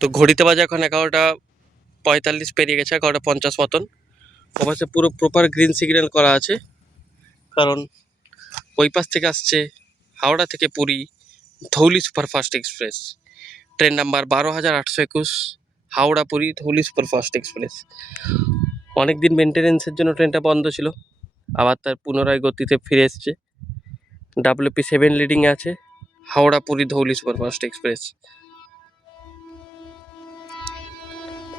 তো ঘড়িতে বাজে এখন 11:45 পেরিয়ে গেছে, 11:50 মতন। অবশ্য পুরো প্রপার গ্রিন সিগন্যাল করা আছে, কারণ ওই পাশ থেকে আসছে হাওড়া থেকে পুরী Dhauli superfast express, train number 12,821, হাওড়া পুরী ধৌলি সুপারফাস্ট এক্সপ্রেস। অনেকদিন মেনটেনেন্সের জন্য ট্রেনটা বন্ধ ছিল, আবার তার পুনরায় গতিতে ফিরে এসছে। WP7 লিডিংয়ে আছে, হাওড়া পুরী ধৌলি সুপারফাস্ট এক্সপ্রেস।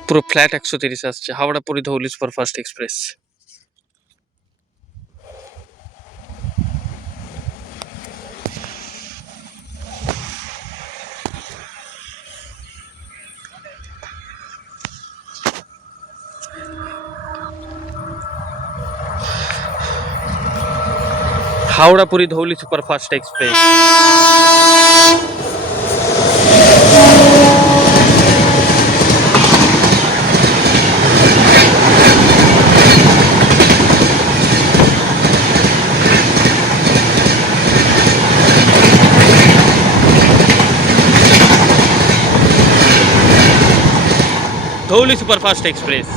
পুরো ফ্ল্যাট 130 আসছে, হাওড়া পুরী ধৌলি সুপারফাস্ট এক্সপ্রেস। হাওড়া পুরী Dhauli superfast express. Dhauli superfast express.